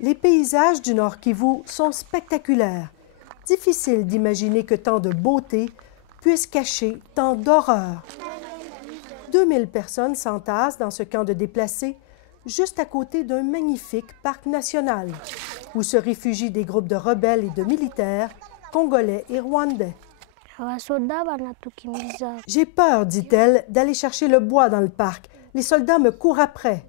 Les paysages du Nord Kivu sont spectaculaires. Difficile d'imaginer que tant de beauté puisse cacher tant d'horreur. 2000 personnes s'entassent dans ce camp de déplacés, juste à côté d'un magnifique parc national, où se réfugient des groupes de rebelles et de militaires, congolais et rwandais. J'ai peur, dit-elle, d'aller chercher le bois dans le parc. Les soldats me courent après.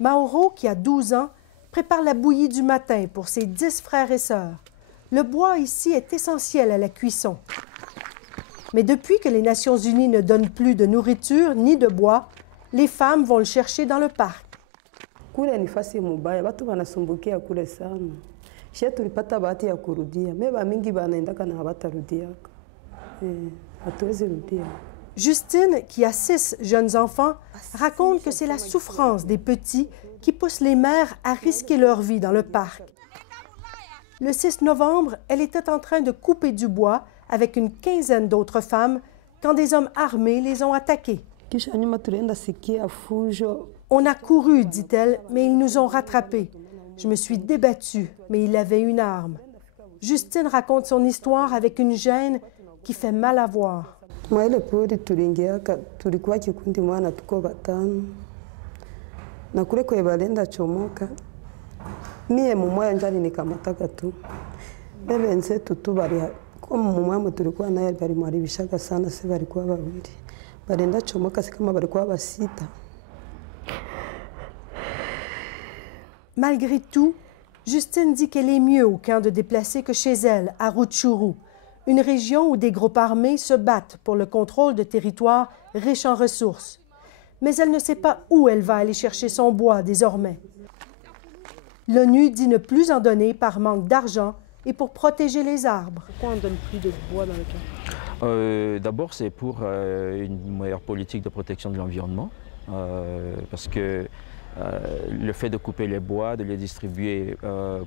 Mauro, qui a 12 ans, prépare la bouillie du matin pour ses 10 frères et sœurs. Le bois ici est essentiel à la cuisson. Mais depuis que les Nations unies ne donnent plus de nourriture ni de bois, les femmes vont le chercher dans le parc. Justine, qui a 6 jeunes enfants, raconte que c'est la souffrance des petits qui pousse les mères à risquer leur vie dans le parc. Le 6 novembre, elle était en train de couper du bois avec une quinzaine d'autres femmes quand des hommes armés les ont attaqués. On a couru, dit-elle, mais ils nous ont rattrapés. Je me suis débattue, mais il avait une arme. Justine raconte son histoire avec une gêne qui fait mal à voir. Malgré tout, Justine dit qu'elle est mieux au camp de déplacés que chez elle, à Rutshuru, une région où des groupes armés se battent pour le contrôle de territoires riches en ressources. Mais elle ne sait pas où elle va aller chercher son bois désormais. L'ONU dit ne plus en donner par manque d'argent et pour protéger les arbres. Pourquoi on ne donne plus de bois dans le camp? D'abord, c'est pour une meilleure politique de protection de l'environnement, parce que le fait de couper les bois, de les distribuer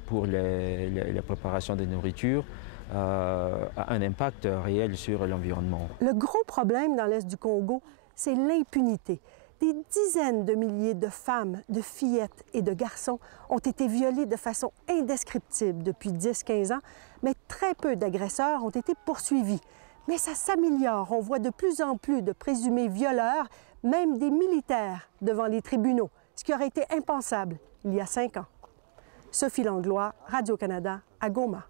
pour la préparation des nourritures, a un impact réel sur l'environnement. Le gros problème dans l'Est du Congo, c'est l'impunité. Des dizaines de milliers de femmes, de fillettes et de garçons ont été violés de façon indescriptible depuis 10-15 ans, mais très peu d'agresseurs ont été poursuivis. Mais ça s'améliore. On voit de plus en plus de présumés violeurs, même des militaires, devant les tribunaux, ce qui aurait été impensable il y a 5 ans. Sophie Langlois, Radio-Canada, à Goma.